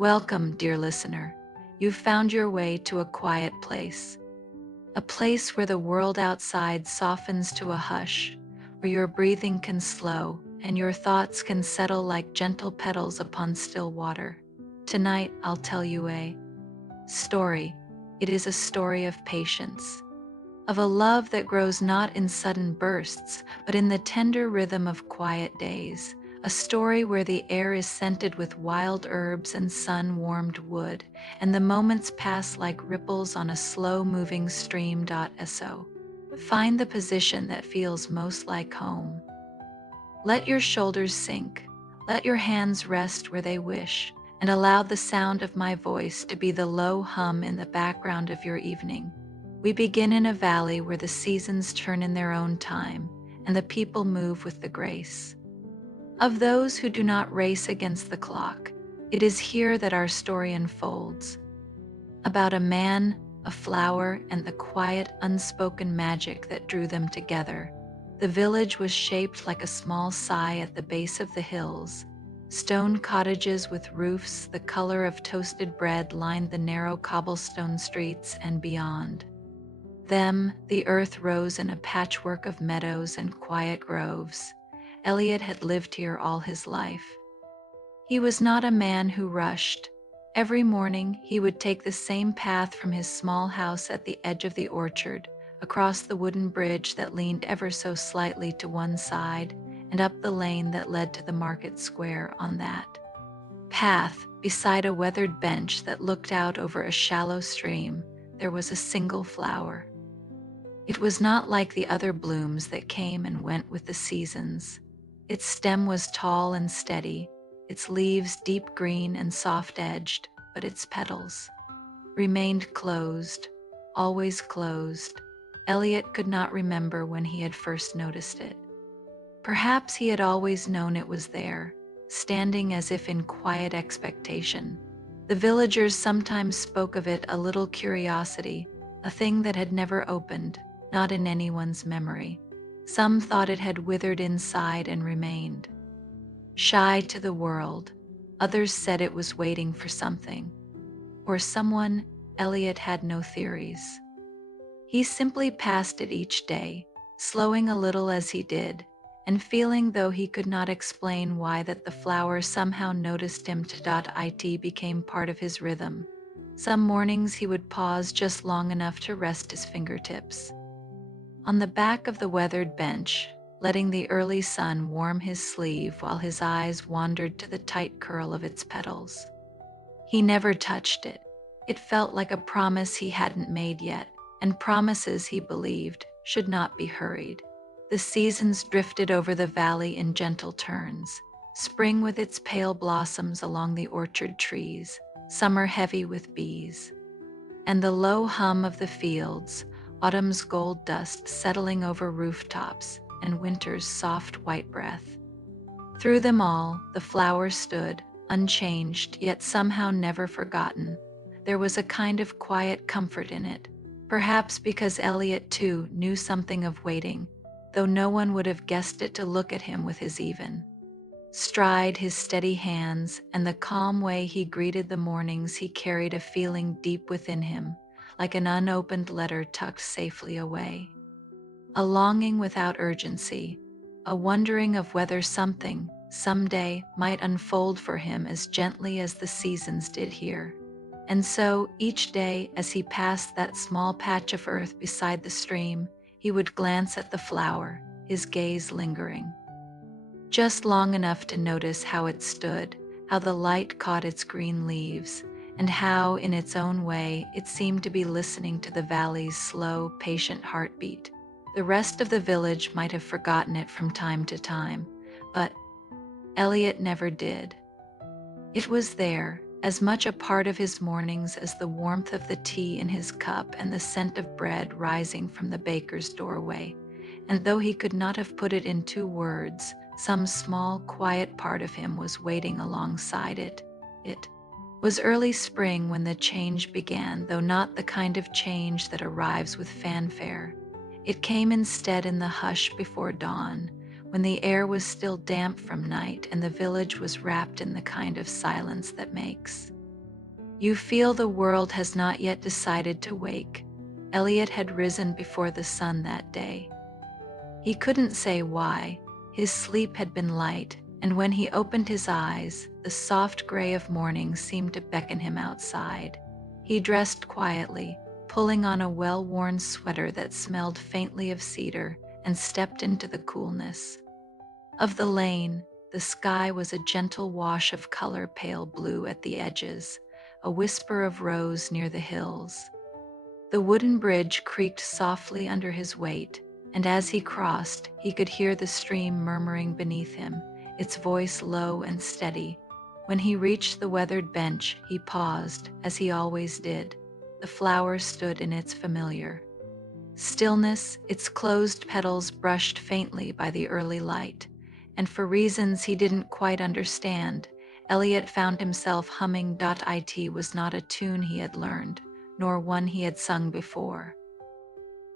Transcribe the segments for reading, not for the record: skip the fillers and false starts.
Welcome, dear listener. You've found your way to a quiet place. A place where the world outside softens to a hush, where your breathing can slow and your thoughts can settle like gentle petals upon still water. Tonight, I'll tell you a story. It is a story of patience, of a love that grows not in sudden bursts, but in the tender rhythm of quiet days. A story where the air is scented with wild herbs and sun-warmed wood, and the moments pass like ripples on a slow-moving stream. So, find the position that feels most like home. Let your shoulders sink, let your hands rest where they wish, and allow the sound of my voice to be the low hum in the background of your evening. We begin in a valley where the seasons turn in their own time, and the people move with the grace of those who do not race against the clock. It is here that our story unfolds, about a man, a flower, and the quiet, unspoken magic that drew them together. The village was shaped like a small sigh at the base of the hills. Stone cottages with roofs the color of toasted bread lined the narrow cobblestone streets, and beyond them, the earth rose in a patchwork of meadows and quiet groves. Eliot had lived here all his life. He was not a man who rushed. Every morning, he would take the same path from his small house at the edge of the orchard, across the wooden bridge that leaned ever so slightly to one side, and up the lane that led to the market square. On that path, beside a weathered bench that looked out over a shallow stream, there was a single flower. It was not like the other blooms that came and went with the seasons. Its stem was tall and steady, its leaves deep green and soft-edged, but its petals remained closed, always closed. Eliot could not remember when he had first noticed it. Perhaps he had always known it was there, standing as if in quiet expectation. The villagers sometimes spoke of it a little curiosity, a thing that had never opened, not in anyone's memory. Some thought it had withered inside and remained shy to the world. Others said it was waiting for something, or someone. Eliot had no theories. He simply passed it each day, slowing a little as he did, and feeling, though he could not explain why, that the flower somehow noticed him. It became part of his rhythm. Some mornings he would pause just long enough to rest his fingertips on the back of the weathered bench, letting the early sun warm his sleeve while his eyes wandered to the tight curl of its petals. He never touched it. It felt like a promise he hadn't made yet, and promises, he believed, should not be hurried. The seasons drifted over the valley in gentle turns, spring with its pale blossoms along the orchard trees, summer heavy with bees, and the low hum of the fields, autumn's gold dust settling over rooftops, and winter's soft white breath. Through them all, the flower stood, unchanged, yet somehow never forgotten. There was a kind of quiet comfort in it, perhaps because Eliot too knew something of waiting, though no one would have guessed it to look at him with his even stride, his steady hands, and the calm way he greeted the mornings. He carried a feeling deep within him, like an unopened letter tucked safely away. A longing without urgency, a wondering of whether something, someday, might unfold for him as gently as the seasons did here. And so, each day, as he passed that small patch of earth beside the stream, he would glance at the flower, his gaze lingering just long enough to notice how it stood, how the light caught its green leaves, and how, in its own way, it seemed to be listening to the valley's slow, patient heartbeat. The rest of the village might have forgotten it from time to time, but Eliot never did. It was there, as much a part of his mornings as the warmth of the tea in his cup and the scent of bread rising from the baker's doorway. And though he could not have put it into words, some small, quiet part of him was waiting alongside it. It was early spring when the change began, though not the kind of change that arrives with fanfare. It came instead in the hush before dawn, when the air was still damp from night and the village was wrapped in the kind of silence that makes You feel the world has not yet decided to wake. Eliot had risen before the sun that day. He couldn't say why. His sleep had been light, and when he opened his eyes, the soft gray of morning seemed to beckon him outside. He dressed quietly, pulling on a well-worn sweater that smelled faintly of cedar, and stepped into the coolness. Of the lane, the sky was a gentle wash of color pale blue at the edges, a whisper of rose near the hills. The wooden bridge creaked softly under his weight, and as he crossed, he could hear the stream murmuring beneath him, its voice low and steady. When he reached the weathered bench, he paused, as he always did. The flower stood in its familiar stillness, its closed petals brushed faintly by the early light, and for reasons he didn't quite understand, Eliot found himself humming. It was not a tune he had learned, nor one he had sung before.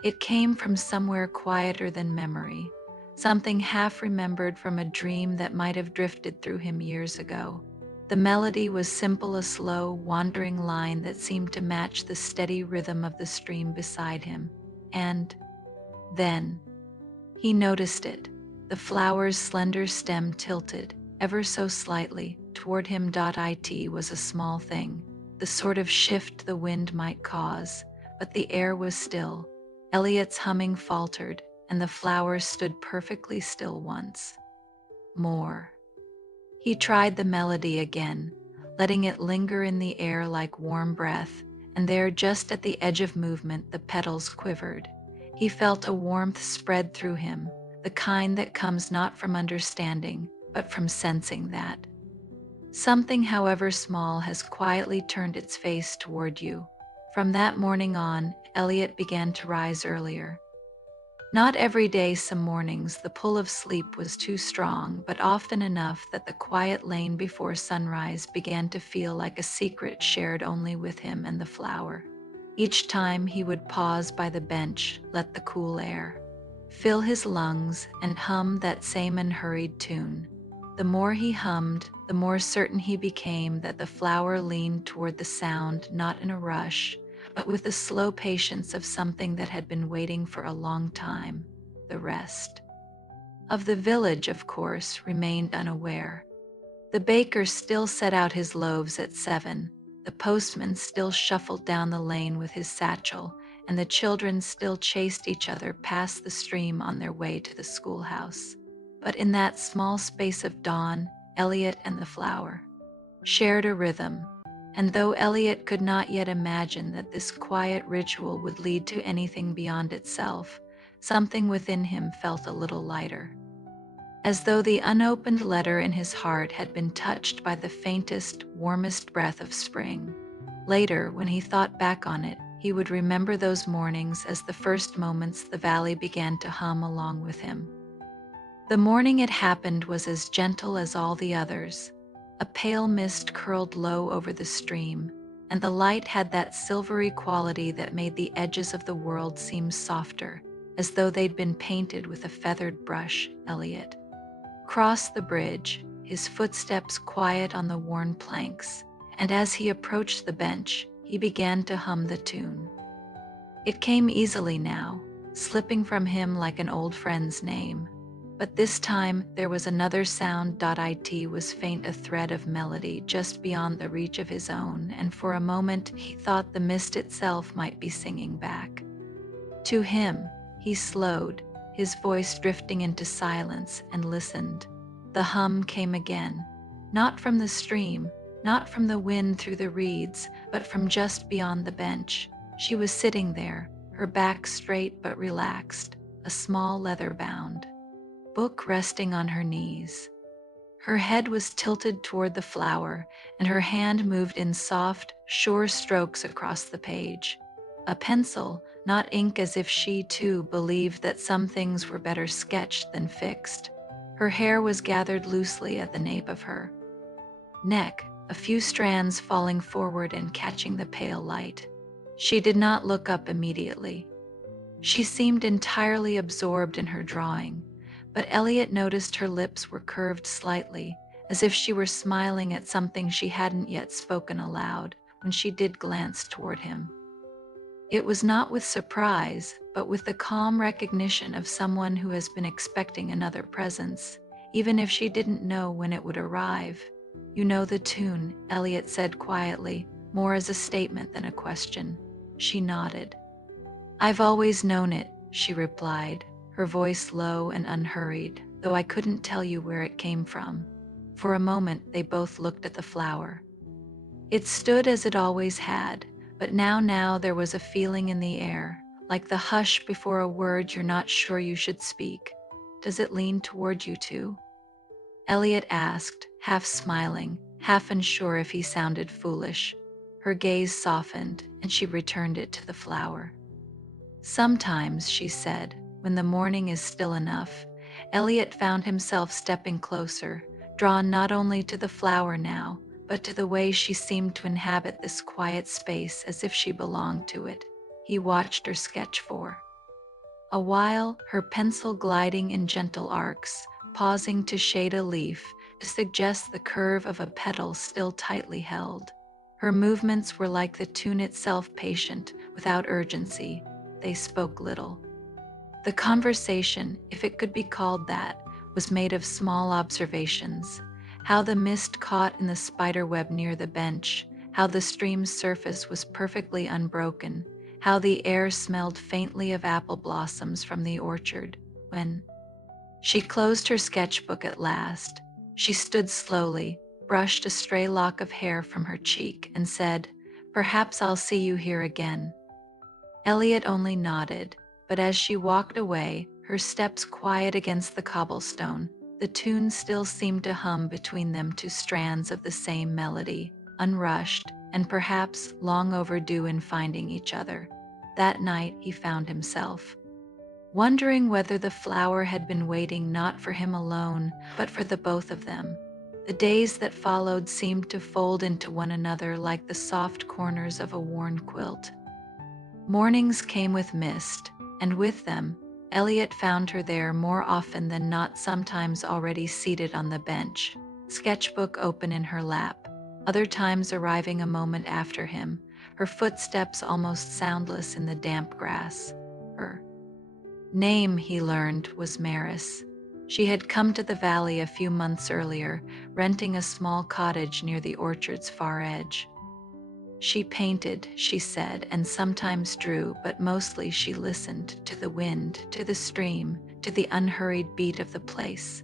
It came from somewhere quieter than memory, something half remembered from a dream that might have drifted through him years ago. The melody was simple, a slow, wandering line that seemed to match the steady rhythm of the stream beside him. And then he noticed it. The flower's slender stem tilted, ever so slightly, toward him. It was a small thing, the sort of shift the wind might cause, but the air was still. Eliot's humming faltered, and the flower stood perfectly still once more. He tried the melody again, letting it linger in the air like warm breath, and there, just at the edge of movement, the petals quivered. He felt a warmth spread through him, the kind that comes not from understanding, but from sensing that something, however small, has quietly turned its face toward you. From that morning on, Eliot began to rise earlier. Not every day. Some mornings the pull of sleep was too strong, but often enough that the quiet lane before sunrise began to feel like a secret shared only with him and the flower. Each time he would pause by the bench, let the cool air fill his lungs, and hum that same unhurried tune. The more he hummed, the more certain he became that the flower leaned toward the sound, not in a rush, but with the slow patience of something that had been waiting for a long time. The rest of the village, of course, remained unaware. The baker still set out his loaves at 7, the postman still shuffled down the lane with his satchel, and the children still chased each other past the stream on their way to the schoolhouse. But in that small space of dawn, Eliot and the flower shared a rhythm, and though Eliot could not yet imagine that this quiet ritual would lead to anything beyond itself, something within him felt a little lighter, as though the unopened letter in his heart had been touched by the faintest, warmest breath of spring. Later, when he thought back on it, he would remember those mornings as the first moments the valley began to hum along with him. The morning it happened was as gentle as all the others. A pale mist curled low over the stream, and the light had that silvery quality that made the edges of the world seem softer, as though they'd been painted with a feathered brush. Eliot crossed the bridge, his footsteps quiet on the worn planks, and as he approached the bench, he began to hum the tune. It came easily now, slipping from him like an old friend's name. But this time there was another sound. It was faint, a thread of melody just beyond the reach of his own, and for a moment he thought the mist itself might be singing back to him. He slowed, his voice drifting into silence, and listened. The hum came again, not from the stream, not from the wind through the reeds, but from just beyond the bench. She was sitting there, her back straight but relaxed, a small leather-bound book resting on her knees. Her head was tilted toward the flower, and her hand moved in soft, sure strokes across the page. A pencil, not ink, as if she, too, believed that some things were better sketched than fixed. Her hair was gathered loosely at the nape of her neck, a few strands falling forward and catching the pale light. She did not look up immediately. She seemed entirely absorbed in her drawing, but Eliot noticed her lips were curved slightly, as if she were smiling at something she hadn't yet spoken aloud. when she did glance toward him. It was not with surprise, but with the calm recognition of someone who has been expecting another presence, even if she didn't know when it would arrive. "You know the tune," Eliot said quietly, more as a statement than a question. She nodded. "I've always known it," she replied, her voice low and unhurried, though I couldn't tell you where it came from. For a moment, they both looked at the flower. It stood as it always had, but now there was a feeling in the air, like the hush before a word you're not sure you should speak. "Does it lean toward you too?" Eliot asked, half smiling, half unsure if he sounded foolish. Her gaze softened, and she returned it to the flower. "Sometimes," she said, "when the morning is still enough." Eliot found himself stepping closer, drawn not only to the flower now, but to the way she seemed to inhabit this quiet space as if she belonged to it. He watched her sketch for a while, her pencil gliding in gentle arcs, pausing to shade a leaf, to suggest the curve of a petal still tightly held. Her movements were like the tune itself, patient, without urgency. They spoke little. The conversation, if it could be called that, was made of small observations. How the mist caught in the spiderweb near the bench, how the stream's surface was perfectly unbroken, how the air smelled faintly of apple blossoms from the orchard. When she closed her sketchbook at last, she stood slowly, brushed a stray lock of hair from her cheek, and said, "Perhaps I'll see you here again." Eliot only nodded, but as she walked away, her steps quiet against the cobblestone, the tune still seemed to hum between them, two strands of the same melody, unrushed and perhaps long overdue in finding each other. That night he found himself wondering whether the flower had been waiting not for him alone, but for the both of them. The days that followed seemed to fold into one another like the soft corners of a worn quilt. Mornings came with mist, and with them, Eliot found her there more often than not, sometimes already seated on the bench, sketchbook open in her lap, other times arriving a moment after him, her footsteps almost soundless in the damp grass. Her name, he learned, was Maris. She had come to the valley a few months earlier, renting a small cottage near the orchard's far edge. She painted, she said, and sometimes drew, but mostly she listened to the wind, to the stream, to the unhurried beat of the place,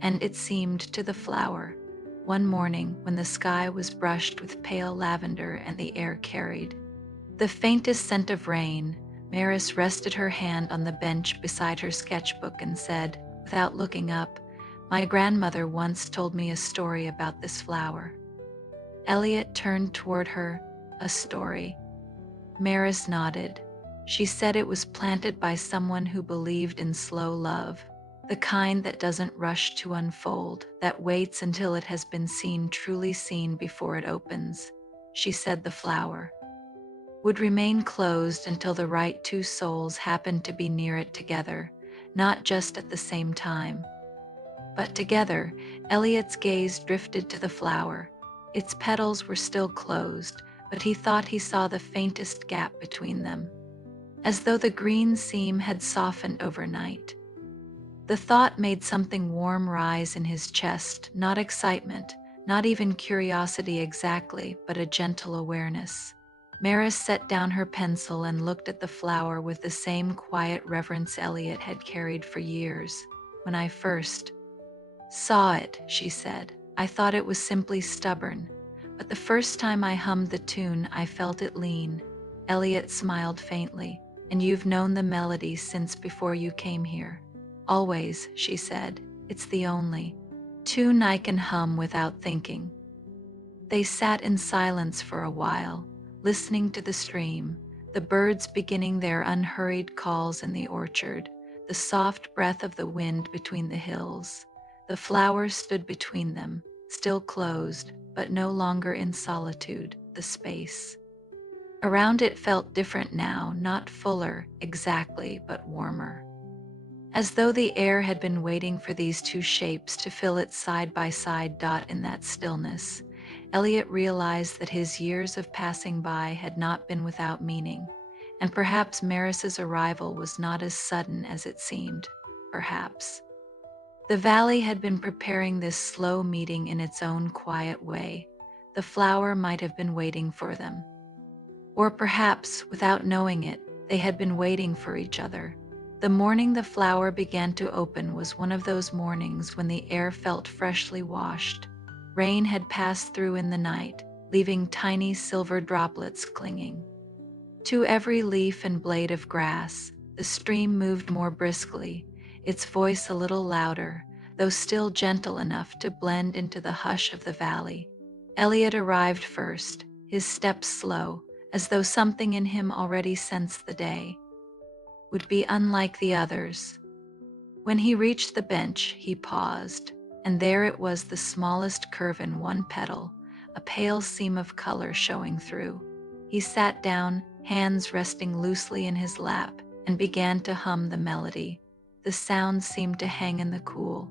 and it seemed to the flower. One morning, when the sky was brushed with pale lavender and the air carried the faintest scent of rain, Maris rested her hand on the bench beside her sketchbook and said, without looking up, "My grandmother once told me a story about this flower." Eliot turned toward her. "A story?" Maris nodded. "She said it was planted by someone who believed in slow love, the kind that doesn't rush to unfold, that waits until it has been seen, truly seen, before it opens." She said the flower would remain closed until the right two souls happened to be near it together, not just at the same time, but together. Eliot's gaze drifted to the flower. Its petals were still closed, but he thought he saw the faintest gap between them, as though the green seam had softened overnight. The thought made something warm rise in his chest, not excitement, not even curiosity exactly, but a gentle awareness. Maris set down her pencil and looked at the flower with the same quiet reverence Eliot had carried for years. "When I first saw it," she said, "I thought it was simply stubborn. But the first time I hummed the tune, I felt it lean." Eliot smiled faintly. "And you've known the melody since before you came here?" "Always," she said. "It's the only tune I can hum without thinking." They sat in silence for a while, listening to the stream, the birds beginning their unhurried calls in the orchard, the soft breath of the wind between the hills. The flower stood between them, still closed, but no longer in solitude. The space around it felt different now, not fuller exactly, but warmer. As though the air had been waiting for these two shapes to fill it side by side. In that stillness, Eliot realized that his years of passing by had not been without meaning, and perhaps Maris's arrival was not as sudden as it seemed. Perhaps. The valley had been preparing this slow meeting in its own quiet way. The flower might have been waiting for them. Or perhaps, without knowing it, they had been waiting for each other. The morning the flower began to open was one of those mornings when the air felt freshly washed. Rain had passed through in the night, leaving tiny silver droplets clinging to every leaf and blade of grass. The stream moved more briskly, its voice a little louder, though still gentle enough to blend into the hush of the valley. Eliot arrived first, his steps slow, as though something in him already sensed the day would be unlike the others. When he reached the bench, he paused, and there it was, the smallest curve in one petal, a pale seam of color showing through. He sat down, hands resting loosely in his lap, and began to hum the melody. The sound seemed to hang in the cool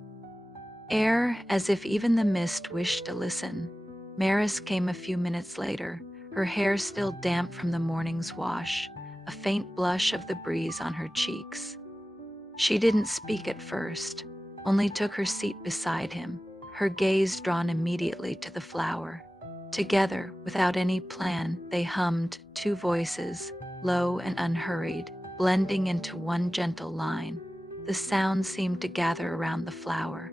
air, as if even the mist wished to listen. Maris came a few minutes later, her hair still damp from the morning's wash, a faint blush of the breeze on her cheeks. She didn't speak at first, only took her seat beside him, her gaze drawn immediately to the flower. Together, without any plan, they hummed, two voices, low and unhurried, blending into one gentle line. The sound seemed to gather around the flower,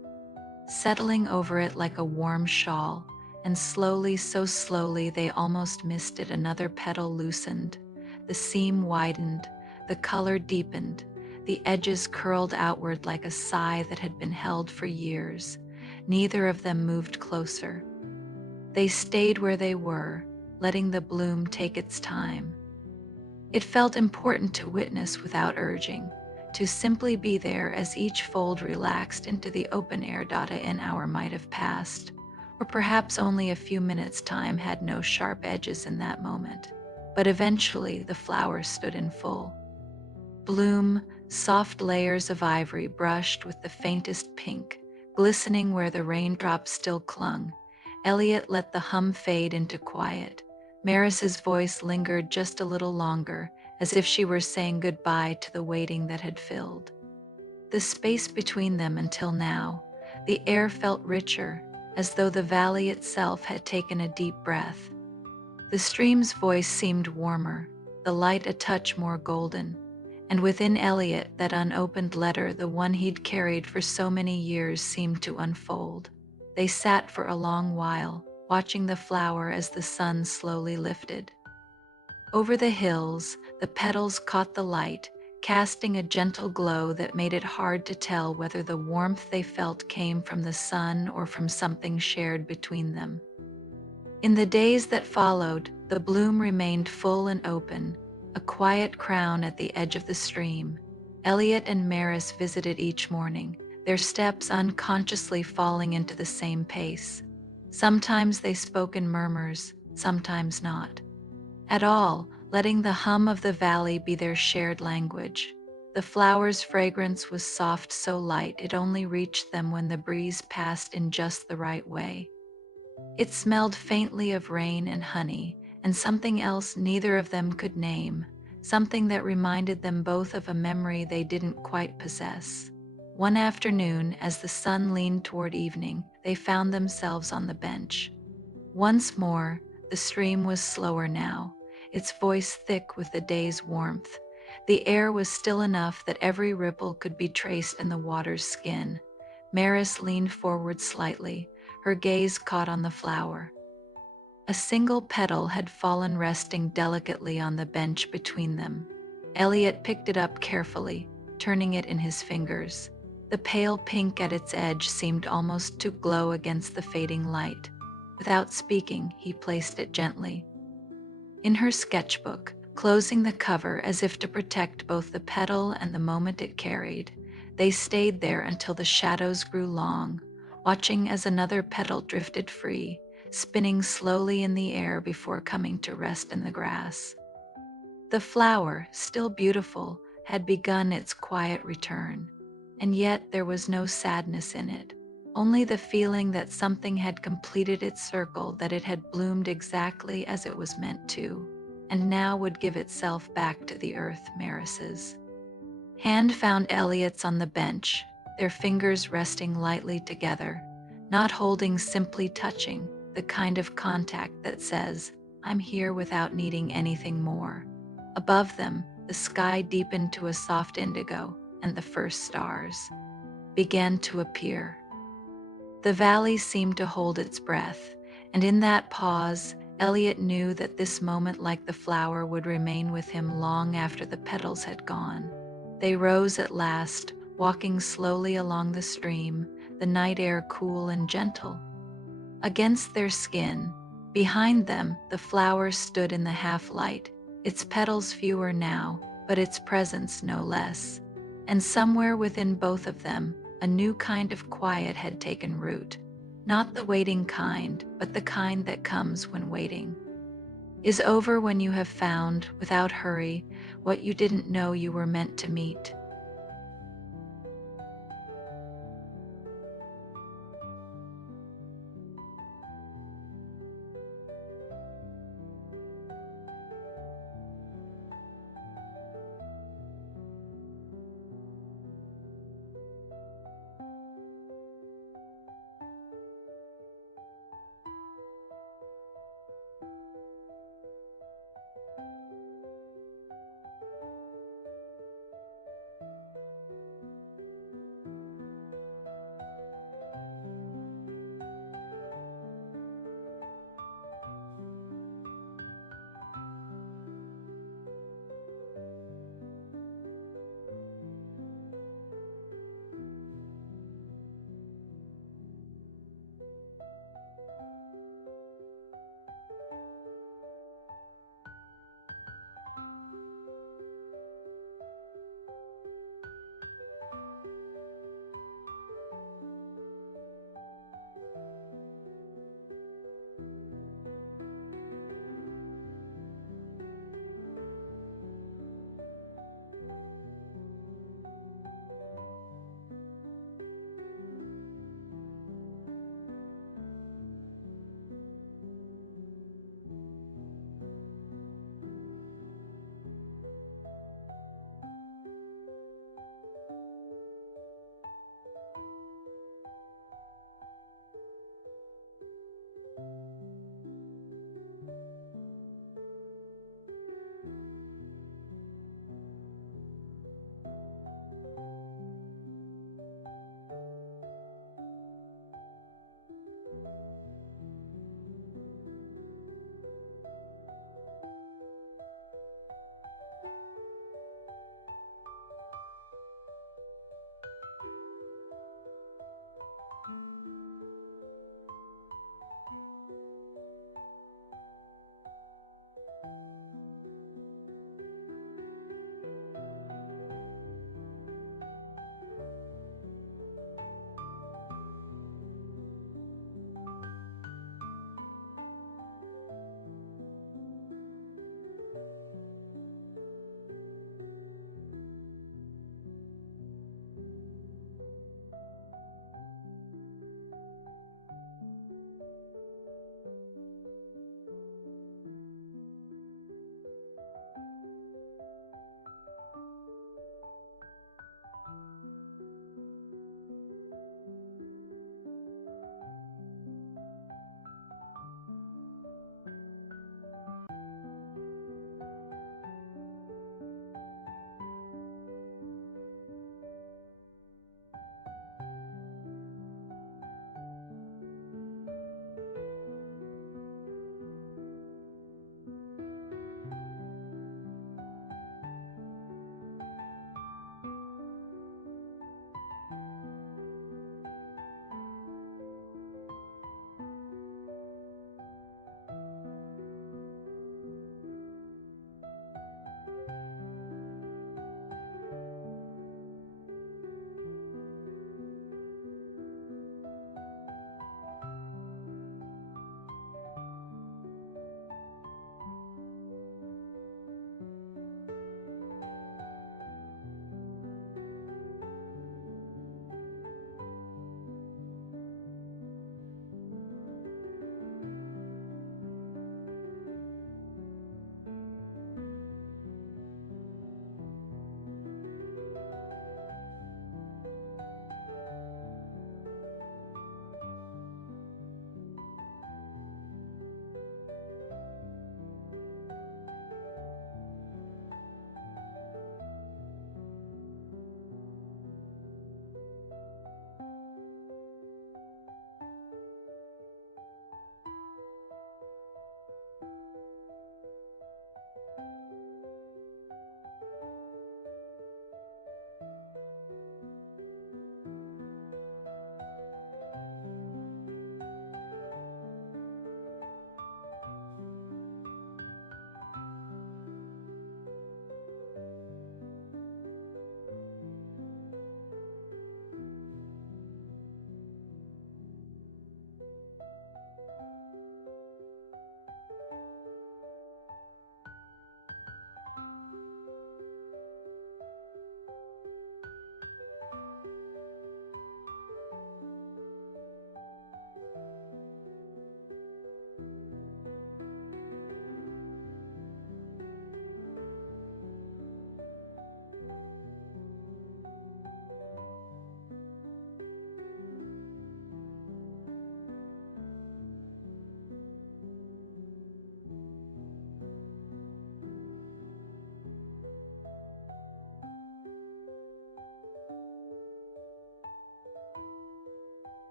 settling over it like a warm shawl, and slowly, so slowly they almost missed it, another petal loosened. The seam widened, the color deepened, the edges curled outward like a sigh that had been held for years. Neither of them moved closer. They stayed where they were, letting the bloom take its time. It felt important to witness without urging, to simply be there as each fold relaxed into the open air. An hour might have passed, or perhaps only a few minutes. Time had no sharp edges in that moment. But eventually the flower stood in full bloom, soft layers of ivory brushed with the faintest pink, glistening where the raindrops still clung. Eliot let the hum fade into quiet. Maris's voice lingered just a little longer, as if she were saying goodbye to the waiting that had filled the space between them until now. The air felt richer, as though the valley itself had taken a deep breath. The stream's voice seemed warmer, the light a touch more golden, and within Eliot that unopened letter, the one he'd carried for so many years, seemed to unfold. They sat for a long while, watching the flower as the sun slowly lifted over the hills. The petals caught the light, casting a gentle glow that made it hard to tell whether the warmth they felt came from the sun or from something shared between them. In the days that followed, the bloom remained full and open, a quiet crown at the edge of the stream. Eliot and Maris visited each morning, their steps unconsciously falling into the same pace. Sometimes they spoke in murmurs, sometimes not at all, letting the hum of the valley be their shared language. The flower's fragrance was soft, so light it only reached them when the breeze passed in just the right way. It smelled faintly of rain and honey, and something else neither of them could name, something that reminded them both of a memory they didn't quite possess. One afternoon, as the sun leaned toward evening, they found themselves on the bench. Once more, the stream was slower now, its voice thick with the day's warmth. The air was still enough that every ripple could be traced in the water's skin. Maris leaned forward slightly, her gaze caught on the flower. A single petal had fallen, resting delicately on the bench between them. Eliot picked it up carefully, turning it in his fingers. The pale pink at its edge seemed almost to glow against the fading light. Without speaking, he placed it gently in her sketchbook, closing the cover as if to protect both the petal and the moment it carried. They stayed there until the shadows grew long, watching as another petal drifted free, spinning slowly in the air before coming to rest in the grass. The flower, still beautiful, had begun its quiet return, and yet there was no sadness in it, only the feeling that something had completed its circle, that it had bloomed exactly as it was meant to, and now would give itself back to the earth. Maris's hand found Eliot's on the bench, their fingers resting lightly together, not holding, simply touching, the kind of contact that says, "I'm here," without needing anything more. Above them, the sky deepened to a soft indigo, and the first stars began to appear. The valley seemed to hold its breath, and in that pause, Eliot knew that this moment, like the flower, would remain with him long after the petals had gone. They rose at last, walking slowly along the stream, the night air cool and gentle against their skin. Behind them, the flower stood in the half-light, its petals fewer now, but its presence no less. And somewhere within both of them, a new kind of quiet had taken root. Not the waiting kind, but the kind that comes when waiting is over, when you have found, without hurry, what you didn't know you were meant to meet.